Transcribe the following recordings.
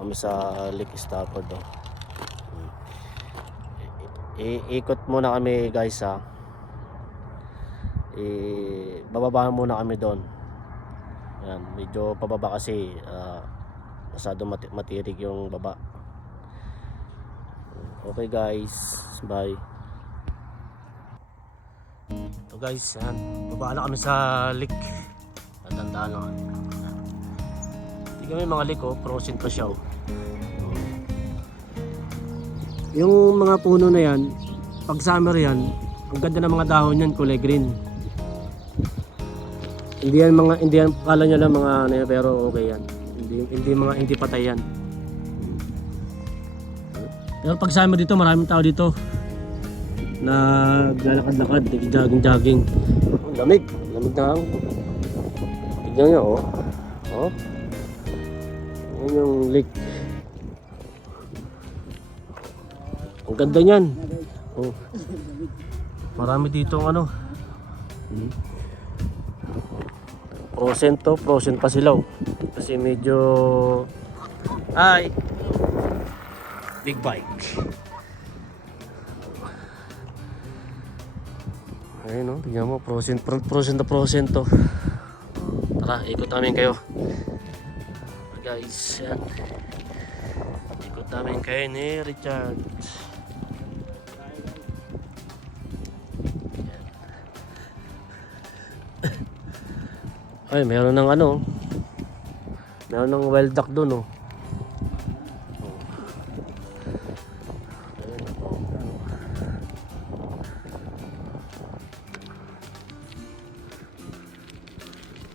kami sa Lake Stafford. Oh. Iikot muna kami guys ha. Bababa muna kami doon. Yan, medyo pababa kasi masyado matirik yung baba. Okay guys, bye. So guys, yan, baba na kami sa lake. Tandaan lang. Hindi kami mga lake, oh, frozen pa siya. Oh. Yung mga puno na yan, pag summer yan, ang ganda ng mga dahon yan, kulay green. Hindi yan kala nyo lang mga ano yan, pero okay yan. Hindi patay yan. Pero pag summer dito, maraming tao dito. Naglalakad-lakad, jogging. Ang lamig na ako. Tignan nyo, oh. Oh. Yan yung lake. Ang ganda niyan. Oh. Marami dito ano. Frozen pa sila. Oh. Kasi medyo big bike. Ayun, no, tingnan mo, frozen to. Tara, ikot namin kayo. Guys, yan. Ikot namin kayo ni Richard. Ay, meron ng ano. Meron ng wild duck doon, oh.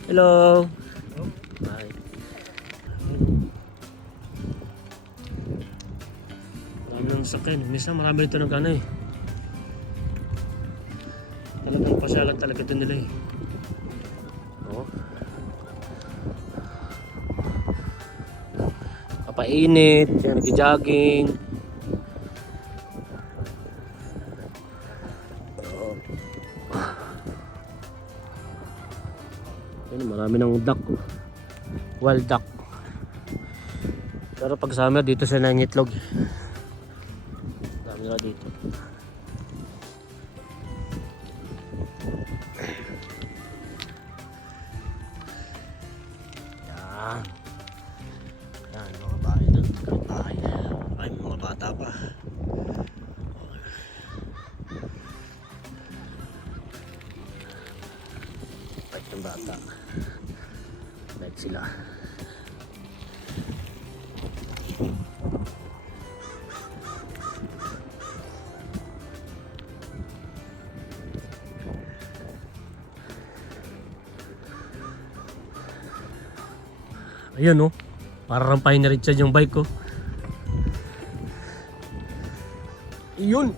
Hello. Hi. Marami ng sakyan. Minsan marami dito ng ano eh. Talagang pasyalan talaga ito nila eh. Oh. Papainit, yan, nag-jogging. Marami ng duck, wild duck. Pero pag summer dito sa nangitlog. Marami na dito. Yan. Yan, mga bahay doon. Ay, mga bata pa. Bait ng bata. Bait sila. Ayan, oh. Para rampahin na Richard yung bike ko. Iyon.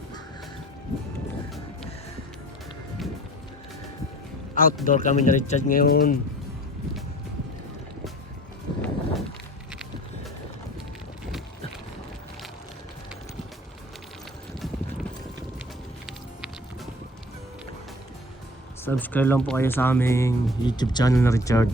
Outdoor kami na Richard ngayon. Subscribe lang po kayo sa aming YouTube channel na Richard.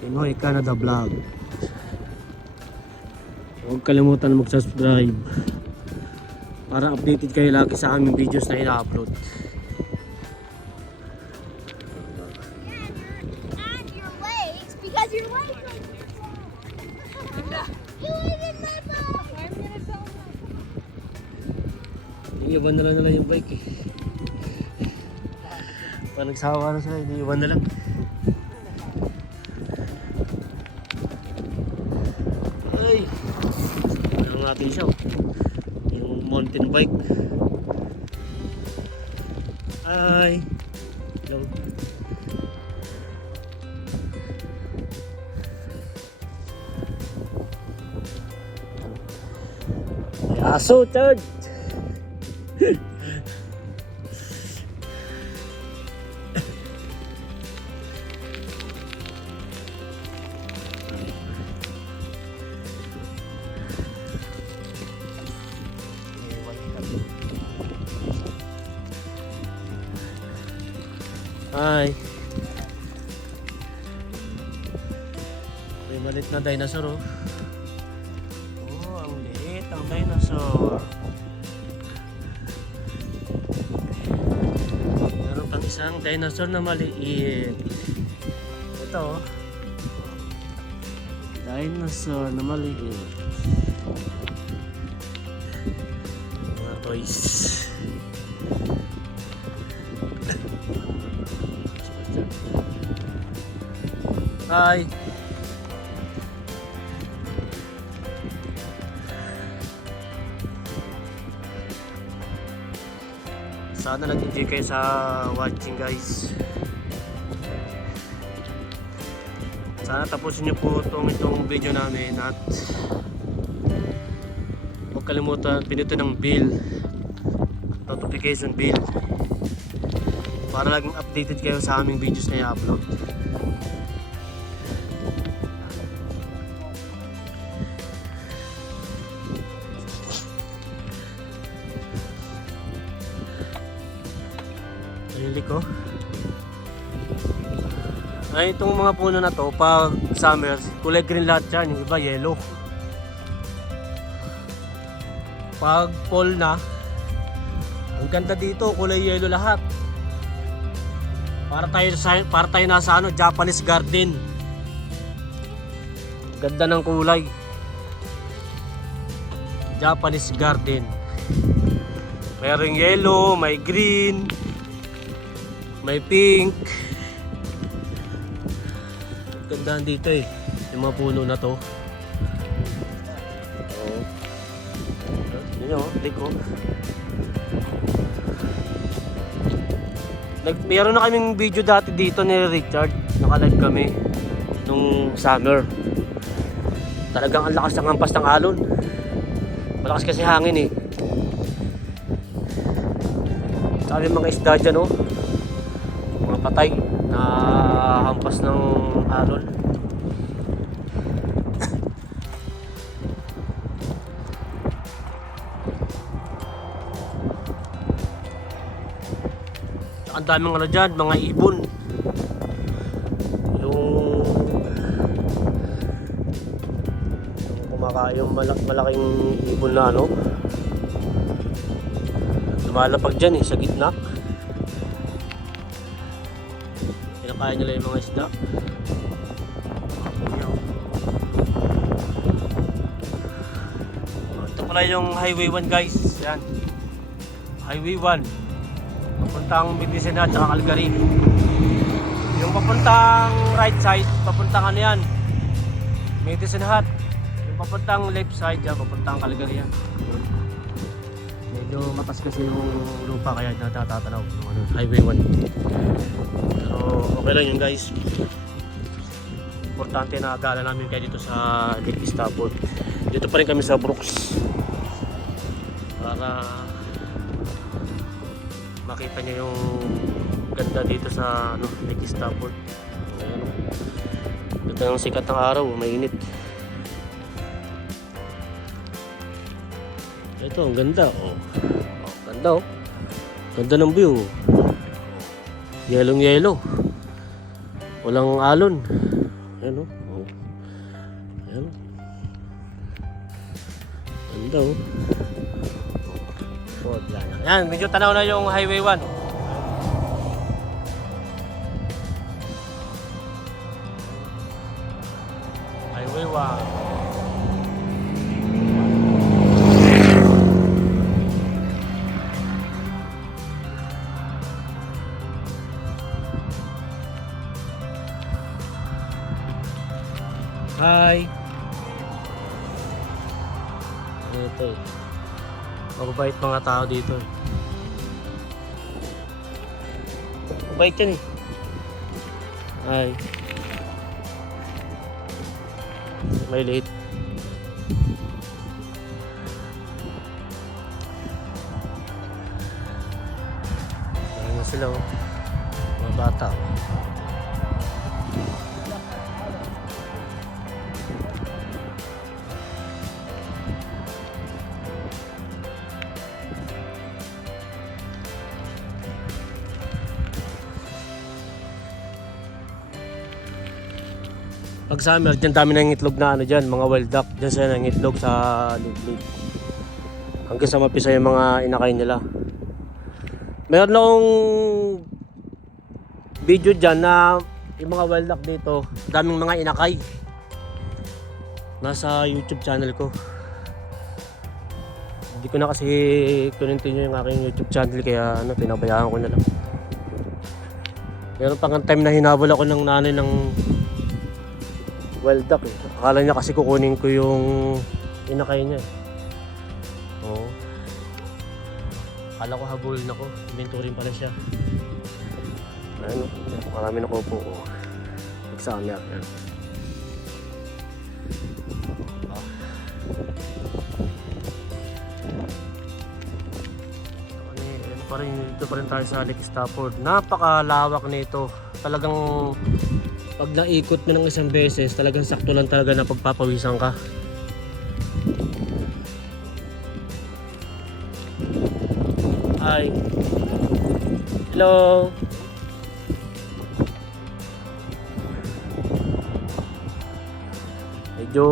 Pinoy Canada Vlog. Huwag kalimutan mag-subscribe para updated kayo lagi sa aming videos na ina-upload. And your legs, because your legs are you live in my boat. I'm gonna film Iiwan na lang nila yung bike eh. Pag nagsawa na sila, iiwan na lang. Ay! Ano natin siya oh. Yung mountain bike. Ay! Hello. Aso, third! Hi. May malit na dinosaur oh. Oh, ang liit ang dinosaur. Meron pang isang dinosaur na maliit. Ito oh. Dinosaur na maliit. Mga toys. Hi. Sana nag-enjoy kayo sa watching guys. Sana tapusin niyo po itong video namin at huwag kalimutan pinutin ng bell, notification bell para laging updated kayo sa aming videos na i-upload. Ayun liko. Ay, itong mga puno na to, pag summer, kulay green lahat yan. Yung iba, yellow. Pag fall na, ang ganda dito, kulay yellow lahat. Para tayo nasa ano, Japanese garden. Ganda ng kulay. Japanese garden. Mayroong yellow, may green, may pink. Gandaan dito eh, yung mga puno na to. Oh. Yun o, liko. Meron na kaming video dati dito ni Richard. Naka-live kami nung summer. Talagang ang lakas ng hampas ng alon. Malakas kasi hangin eh. Sabi mga isda dyan oh, mga patay na hampas ng alon. Ang daming ano dyan, mga ibon. Yung kumakain yung malaking ibon na ano, lumalapag dyan eh, sa gitna. Kinakain nila yung mga isda. Ito pala yung Highway 1 guys. Yan, Highway 1 papuntang Bignisin at saka Calgary. Yung papuntang right side, papuntang ano yan, Medicine Hat. Yung papuntang left side yan, papuntang Calgary yan. Medyo matas kasi yung lupa kaya natatatanaw yung ano, Highway 1. So okay lang yun guys. Importante na agala namin kayo dito sa Lake Stafford. Dito pa rin kami sa Brooks para makita nyo yung ganda dito sa ano, Lake Stafford. Ayan, ganda ng sikat ng araw, mainit. Ito ang ganda oh. Oh, ganda oh. Ganda ng view. Yellow yellow. Walang alon. Ayan oh. Oh. Ayan. Ganda oh. Oh, yan, medyo tanaw na yung Highway 1. Highway 1. Hi. Ito eh. Mababait mga tao dito eh. Mabait yan eh. Hi. May late. Ayan na sila oh. Mga bata oh. Pag summer, dyan dami ng itlog na ano dyan, mga wild duck. Dyan sila ng itlog sa liglig. Hanggang sa mapisa yung mga inakay nila. Meron akong video dyan na yung mga wild duck dito, daming mga inakay. Nasa YouTube channel ko. Hindi ko na kasi continue yung aking YouTube channel kaya ano, pinabayaan ko na lang. Meron pang time na hinabol ako ng nanay ng wild duck eh. Akala niya kasi kukunin ko yung inakay niya eh. Oo. Akala ko habulin ako. Inventory pala siya. Ano, marami na ko po. Summer. Yan. Dito pa rin tayo sa Lake Stafford. Napakalawak nito. Talagang pag naikot mo ng isang beses, talagang sakto lang talaga na pagpapawisan ka. Hi. Hello. Medyo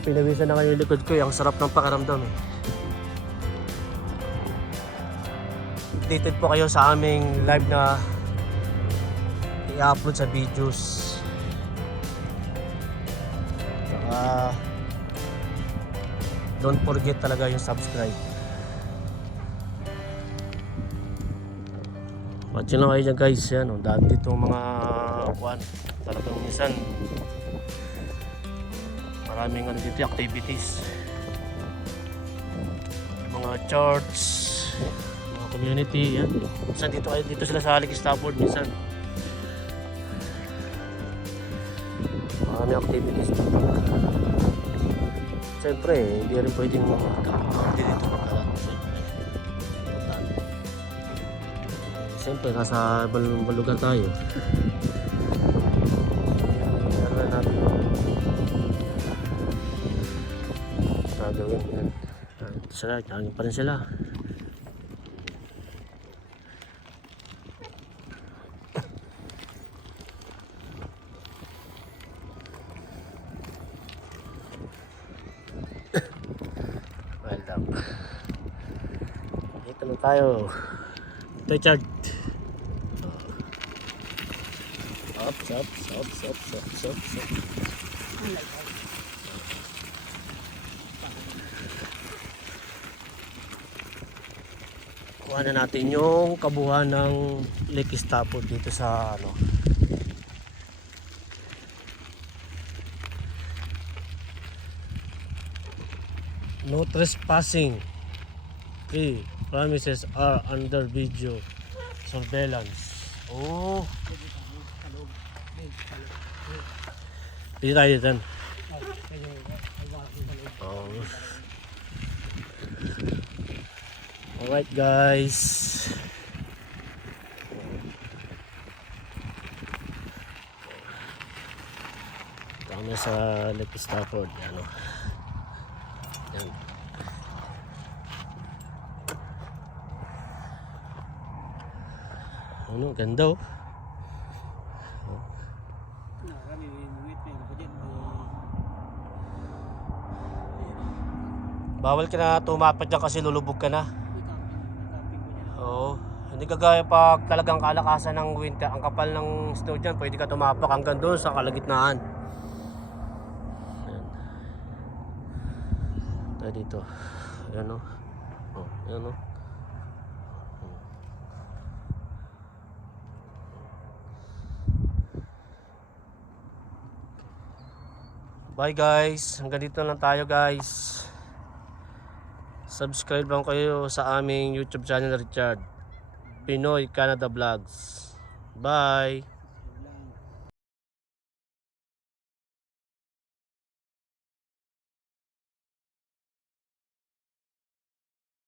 pinawisan na kayo yung likod ko eh. Ang sarap ng pakiramdam eh. Updated po kayo sa aming live na i-upload sa videos. Saka don't forget talaga yung subscribe. Watch lang kayo dyan guys. Yan, oh, dami dito mga kuwan. Talagang minsan maraming ano dito activities, mga church, mga community. Yan, minsan dito sila sa Lake Stafford. Minsan maraming activities dito. Siyempre hindi rin pwedeng dito magkalat. Siyempre nasa ibang lugar tayo. Gawin yan. Sila, kagin pa rin sila. Well done. Dito na tayo. Richard. Up. Kuha na natin yung kabuuan ng Lake Stafford dito sa ano. No trespassing. Okay. Premises are under video surveillance. Oh. Dito tayo dito. Oh. Alright guys. Kami sa Lake Stafford. Ano. Yan. Ano, ganda oh. Bawal ka na tumapat dyan kasi lulubog ka na. Oo. Hindi kagaya pag talagang kalakasan ng winter, ang kapal ng snow dyan, pwede ka tumapak hanggang doon sa kalagitnaan. Ayan. Tayo dito. Ayan o. Oh, ayan o. Bye guys. Hanggang dito lang tayo guys. Subscribe lang kayo sa aming YouTube channel Richard Pinoy Canada Vlogs. Bye!